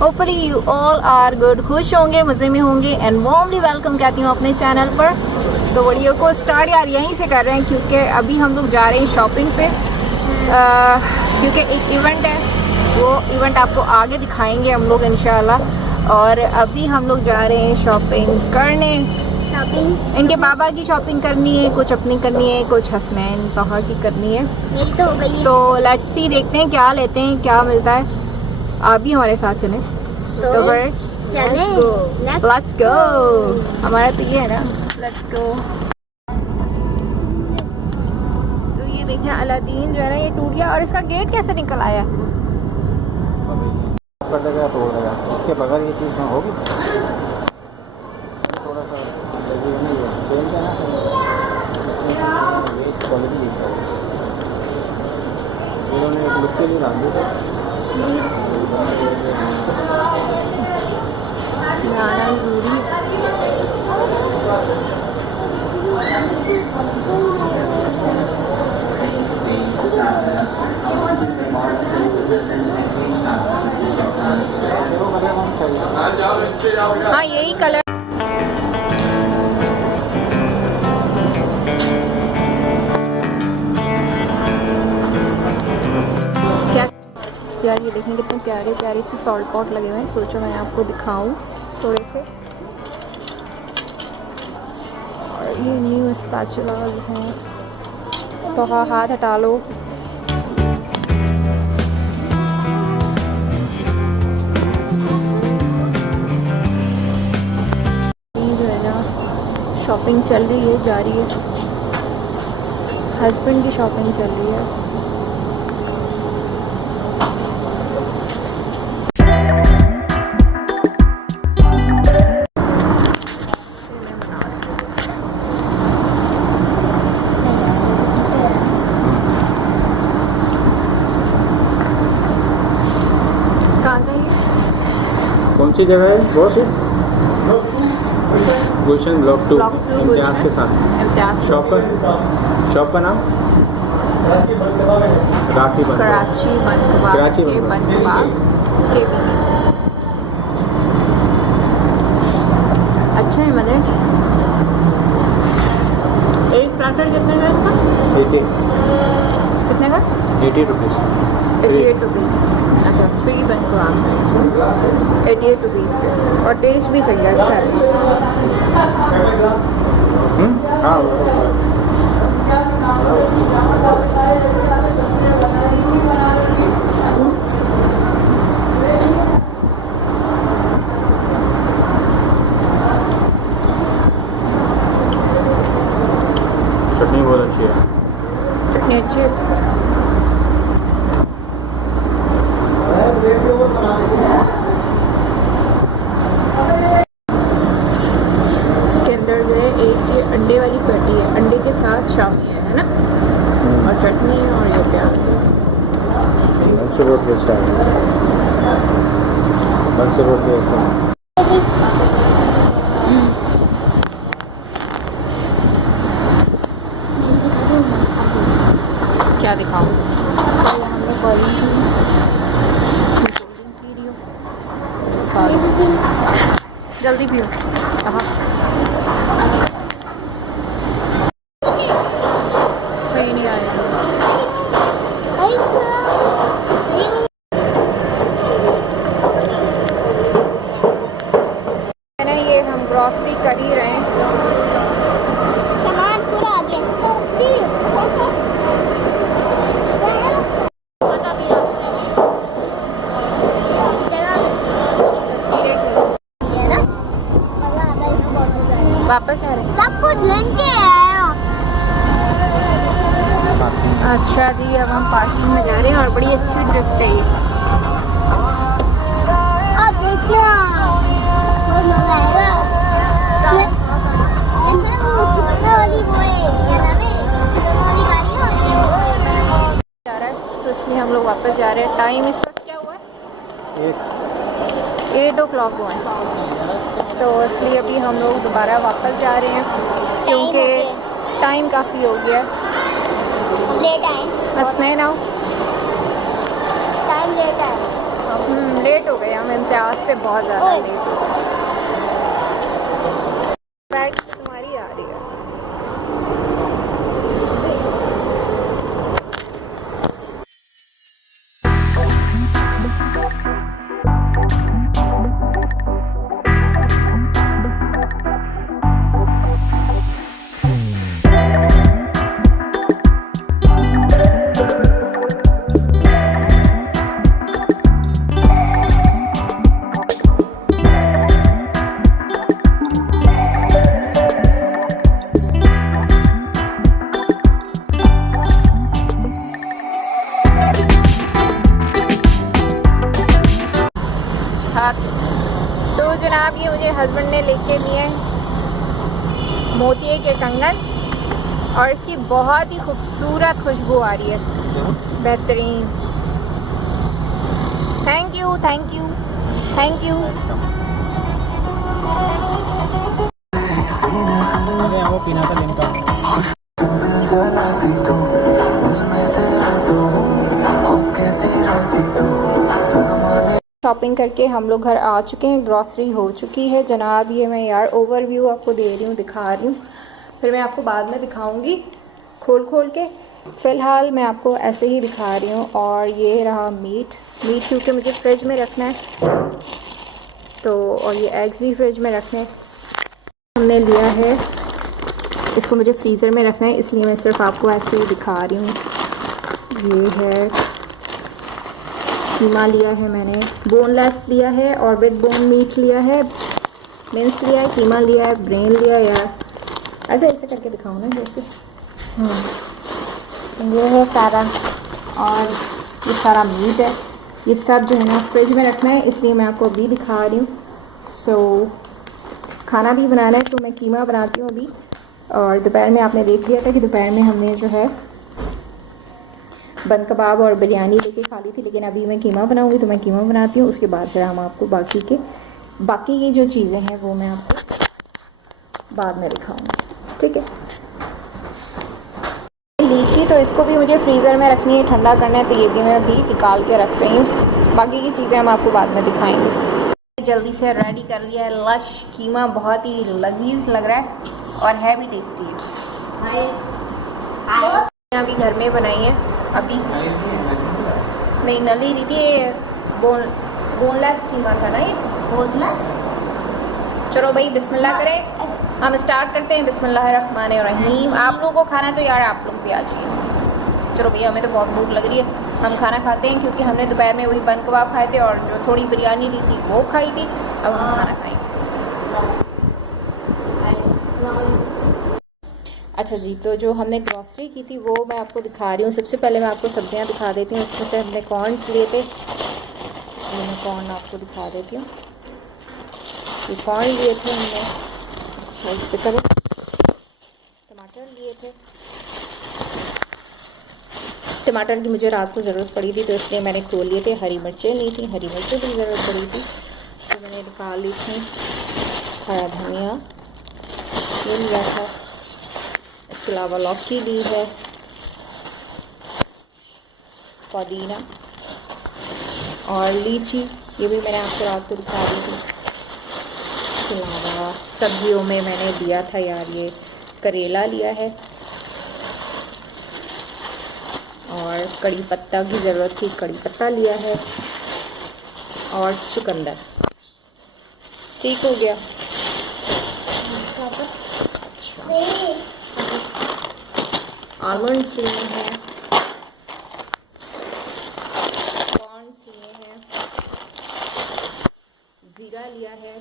Hopefully you all are good, खुश होंगे, मज़े में होंगे एंड वार्मली वेलकम कहती हूँ अपने चैनल पर। तो वीडियो को स्टार्ट यार यहीं से कर रहे हैं क्योंकि अभी हम लोग जा रहे हैं शॉपिंग पे, क्योंकि एक इवेंट है, वो इवेंट आपको आगे दिखाएंगे हम लोग इंशाल्लाह। और अभी हम लोग जा रहे हैं शॉपिंग करने। इनके बाबा की शॉपिंग करनी है, कुछ अपनी करनी है, कुछ हसनैन तोहा की करनी है। मेरी तो हो गई है। तो लेट्स सी, देखते हैं क्या लेते हैं, क्या मिलता है। आप भी हमारे साथ चलें तो चले लेट्स गो। हमारा तो ये है ना, लेट्स गो। तो ये देखिए अलादीन जो है ना, ये टूट गया और इसका गेट कैसे निकल आया। कर देगा तोड़ देगा, इसके बगैर ये चीज़ ना होगी। थोड़ा सा पेन का ना क्वालिटी देखा है इन्होंने, एक लुक के लिए डाल दी। हाँ यही कलर। क्या यार, ये देखें कितने प्यारे प्यारे से सॉल्ट पॉट लगे हुए हैं। सोचो मैं आपको दिखाऊं थोड़े से। और ये न्यू स्पैचुलास हैं, तो हाँ हाथ हटा लो। ये जो है ना शॉपिंग चल रही है, जा रही है, हस्बैंड की शॉपिंग चल रही है। कौन सी जगह है बॉस? गुलशन ब्लॉक 2 इम्तियाज़ के साथ। शॉप का नाम राखी बन कराची बनबाग के भी अच्छा है। मतलब एक प्लाटर कितने का इसका? 80 कितने का? 80 रुपीज़। 88 रुपीज़। अच्छा 3 बनबाग 88 रुपीज़ के, और टेस्ट भी सही है, अच्छा है। हाँ चटनी बहुत अच्छी है। चटनी अच्छी है। इसके अंदर जो है एक ये अंडे वाली पैटी है, अंडे के साथ शामी है ना, और चटनी और ये प्याज। 100 रुपये स्टार्ट है, 100 रुपये ऐसा। क्या दिखाऊं? हमने कॉलिंग जल्दी पियो। कहाँ कोई नहीं आया। ये हम ग्रॉसरी कर ही रहे हैं। सामान पूरा आ गया। वापस आ रहे हैं। सब कुछ लंच आया। अच्छा जी, अब हम पार्किंग में जा रहे हैं और बड़ी अच्छी ड्रिफ्ट है ये। अब देखना बहुत मजा आएगा। वाली जा रहा है तो इसलिए हम लोग वापस जा रहे हैं। टाइम इस वक्त क्या हुआ है? 8 o'clock हुआ है, तो इसलिए अभी हम लोग दोबारा वापस जा रहे हैं क्योंकि टाइम काफ़ी हो गया। लेट आए। हंसने ना टाइम लेट आए। लेट हो गए हम। प्याज से बहुत ज़्यादा लेट हो रहा है। बैग तुम्हारी आ रही है। तो जनाब ये मुझे हस्बैंड ने लेके दिए मोतिये के कंगन और इसकी बहुत ही खूबसूरत खुशबू आ रही है, बेहतरीन। Thank you thank you thank you. वो पीना था लिमका। शॉपिंग करके हम लोग घर आ चुके हैं, ग्रॉसरी हो चुकी है जनाब। ये मैं यार ओवरव्यू आपको दे रही हूँ, दिखा रही हूँ, फिर मैं आपको बाद में दिखाऊंगी खोल के। फ़िलहाल मैं आपको ऐसे ही दिखा रही हूँ। और ये रहा मीट क्योंकि मुझे फ्रिज में रखना है, तो और ये एग्स भी फ्रिज में रखने हमने लिया है। इसको मुझे फ्रीज़र में रखना है, इसलिए मैं सिर्फ आपको ऐसे ही दिखा रही हूँ। ये है कीमा लिया है मैंने, बोनलेस लिया है और विद बोन मीट लिया है, मिन्स लिया है, कीमा लिया है, ब्रेन लिया यार, ऐसे करके दिखाऊँ ना जैसे। ये है सारा, और ये सारा मीट है। ये सब जो है ना फ्रिज में रखना है, इसलिए मैं आपको अभी दिखा रही हूँ। सो खाना भी बनाना है, तो मैं कीमा बनाती हूँ अभी। और दोपहर में आपने देख लिया था कि दोपहर में हमने जो है बंद कबाब और बिरयानी लेके खा ली थी, लेकिन अभी मैं कीमा बनाऊंगी, तो मैं कीमा बनाती हूँ। उसके बाद फिर हम आपको बाकी की जो चीज़ें हैं वो मैं आपको बाद में दिखाऊंगी, ठीक है। लीची तो इसको भी मुझे फ्रीज़र में रखनी है, ठंडा करना है, तो ये भी मैं अभी निकाल के रख रही हूँ। बाकी की चीज़ें हम आपको बाद में दिखाएंगे। जल्दी से रेडी कर लिया है लश कीमा, बहुत ही लजीज लग रहा है और है भी टेस्टी है। अभी घर में बनाई है, अभी नहीं नली रही थी। बोनलेस कीमा था ना ये, बोनलेस। चलो भाई बिस्मिल्लाह करें, हम स्टार्ट करते हैं। बिस्मिल्लाहिर्रहमानिर्रहीम। आप लोगों को खाना तो यार आप लोग भी आ जाइए। चलो भैया हमें तो बहुत भूख लग रही है, हम खाना खाते हैं, क्योंकि हमने दोपहर में वही बंद कबाब खाए थे और जो थोड़ी बिरयानी ली थी वो खाई थी। अब हम खाना खाएंगे। अच्छा जी, तो जो हमने ग्रॉसरी की थी वो मैं आपको दिखा रही हूँ। सबसे पहले मैं आपको सब्जियाँ दिखा देती हूँ। उसमें से हमने कॉर्नस लिए थे, ये मैं कॉर्न आपको दिखा देती हूँ। ये कॉर्न लिए थे हमने, अच्छा इस पर करो। टमाटर लिए थे, टमाटर की मुझे रात को ज़रूरत पड़ी थी, तो इसलिए मैंने खोल लिए थे। हरी मिर्चें ली थी, हरी मिर्चें की ज़रूरत पड़ी थी, तो मैंने निकाल ली थी। हरा धनिया ये लिया था, इसके अलावा लौकी ली है, पुदीना और लीची, ये भी मैंने आपको रात को दिखा दी थी। इसके अलावा सब्जियों में मैंने लिया था यार ये करेला लिया है, और कड़ी पत्ता की ज़रूरत थी, कड़ी पत्ता लिया है, और चुकंदर। ठीक हो गया। आलमंड्स लिए हैं, कॉर्न्स लिए हैं, ज़ीरा लिया है,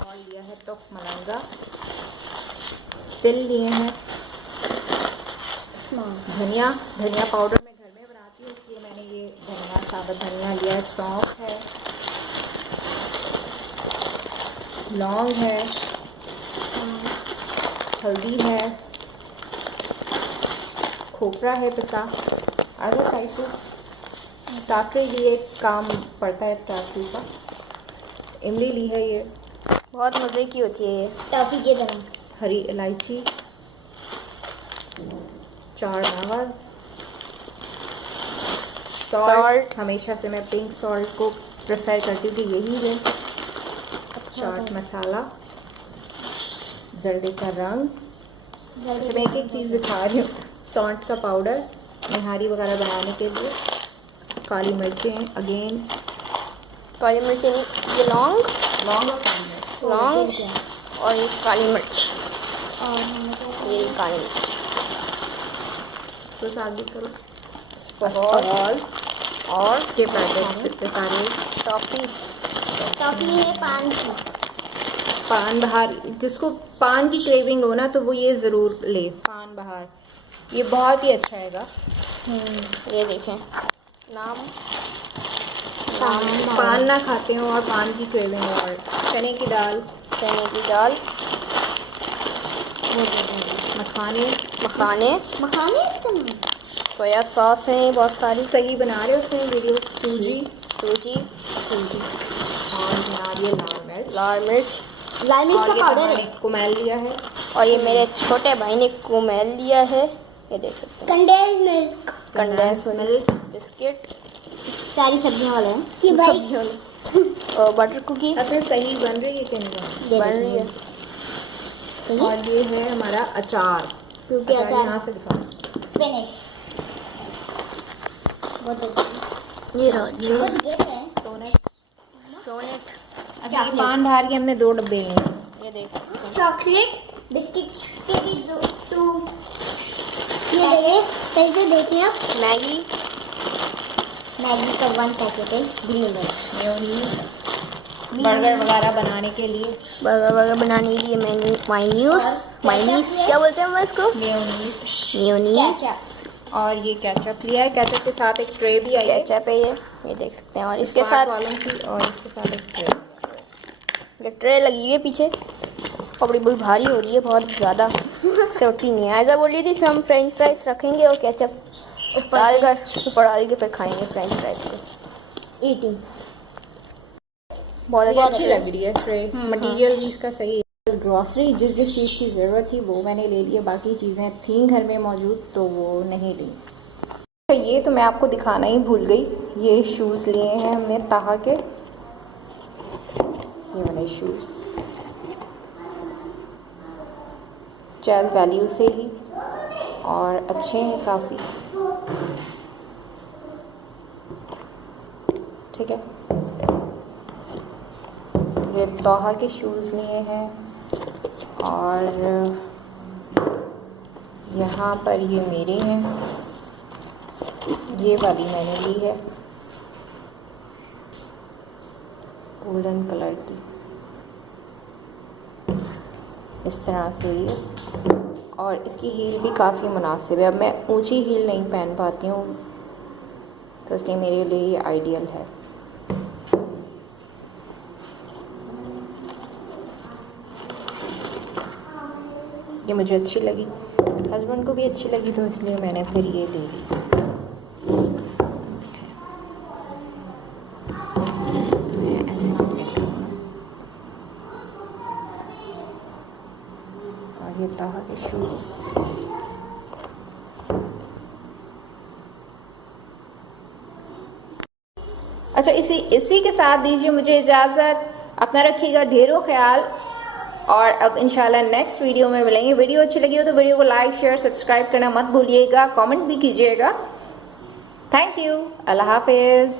और लिया है तो मलंगा, तिल लिए हैं, धनिया पाउडर मैं घर में बनाती हूँ, इसलिए मैंने ये धनिया साबुत धनिया लिया है, सौंफ है, लौंग है, हल्दी है, खोपरा है पिसा, अगर साइड से टाटरी लिए काम पड़ता है, टाटरी का। इमली ली है, ये बहुत मज़े की होती है, ये टॉफी के तरह। हरी इलायची, 4 नावाज, सॉल्ट हमेशा से मैं पिंक सॉल्ट को प्रेफर करती हूँ कि यही है। चाट मसाला, जर्दे का रंग, अच्छा मैं एक एक चीज़ दिखा रही हूँ। सौंठ का पाउडर निहारी वगैरह बनाने के लिए, काली मिर्चें, अगेन काली मिर्च नहीं, ये लौंग लौंग और काली मिर्च, लौंग और ये काली मिर्च, ये काली मिर्च तो आगे करो। अस्तगफारुल्लाह। और के पैकेट इतने सारे, टॉफ़ी टॉफी है पान की। पान बहार, जिसको पान की क्रेविंग हो ना तो वो ये ज़रूर ले, पान बहार ये बहुत ही अच्छा हैगा। ये देखें नाम, पान ना खाते हो और पान की क्रेविंग हो, और चने की दाल, चने की दाल, मखाने, मखाने, मखाने इसका नाम। सोया सॉस है बहुत सारी, सही बना रहे हो उसमें वीडियो, सूजी, सूजी, सूजी और बना रही है लाल मिर्च, लाल मिर्च, लाल मिर्च और का ये पाउडर मैंने है। कुमेल लिया है। और ये मेरे छोटे भाई ने कुमेल लिया है, ये देख सकते हैं। Condense milk. Condense milk, biscuit, सारी सब्जियां वाले हैं कि भाई सब्जियों और बटर कुकी अच्छा सही बन रही है कि नहीं ये बन रही है। देखिए। और ये है हमारा अचार, क्योंकि अचार अचार यहाँ से दिखा, फिनिश। बहुत अच्छी। ये रहा जी बहुत गुड है। सोनेट, अच्छा ये पान बाहर के हमने 2 डब्बे लिए हैं। ये देख सकते हैं। चॉकलेट बिस्किट के भी टू। ये देखिए सही से देखिए आप। मैगी, मैगी का 1 पैकेट है ग्रीन है। मेयोनीज, बर्गर वगैरह बनाने के लिए बर्गर वगैरह बनाने के लिए मायोनीज क्या बोलते हैं हम इसको, मेयोनीज, मेयोनीज, और ये केचप लिया है। केचप के साथ एक ट्रे भी आई है, केचप है ये देख सकते हैं। और इसके स्मार्ट साथ वालों की, और इसके साथ एक ट्रे। ये ट्रे लगी हुई है पीछे और बड़ी भारी हो रही है, बहुत ज़्यादा से उठी नहीं है। ऐसा बोल रही थी इसमें हम फ्रेंच फ्राइज रखेंगे और केचप डालकर ऊपर डाल के फिर खाएंगे फ्रेंच फ्राइज को। ईटिंग बहुत ये अच्छी अच्छी लग रही है ट्रे, मटेरियल भी इसका सही है। ग्रॉसरी जिस जिस चीज़ की ज़रूरत थी वो मैंने ले लिया, बाकी चीज़ें थी घर में मौजूद तो वो नहीं ली। अच्छा ये तो मैं आपको दिखाना ही भूल गई, ये शूज़ लिए हैं हमने ताहा के, ये वाले शूज़ चैज़ वैल्यू से ही, और अच्छे हैं काफ़ी, ठीक है। ये तोहा के शूज़ लिए हैं, और यहाँ पर ये मेरे हैं, ये वाली मैंने ली है गोल्डन कलर की, इस तरह से ये, और इसकी हील भी काफ़ी मुनासिब है। अब मैं ऊंची हील नहीं पहन पाती हूँ तो इसलिए मेरे लिए ये आइडियल है। ये मुझे अच्छी लगी, हस्बैंड को भी अच्छी लगी तो इसलिए मैंने फिर ये ले ली। और ये ताहा के शूज़, अच्छा इसी के साथ दीजिए मुझे इजाज़त। अपना रखिएगा ढेरों ख्याल, और अब इंशाल्लाह नेक्स्ट वीडियो में मिलेंगे। वीडियो अच्छी लगी हो तो वीडियो को लाइक शेयर सब्सक्राइब करना मत भूलिएगा, कमेंट भी कीजिएगा। थैंक यू, अल्लाह हाफिज़।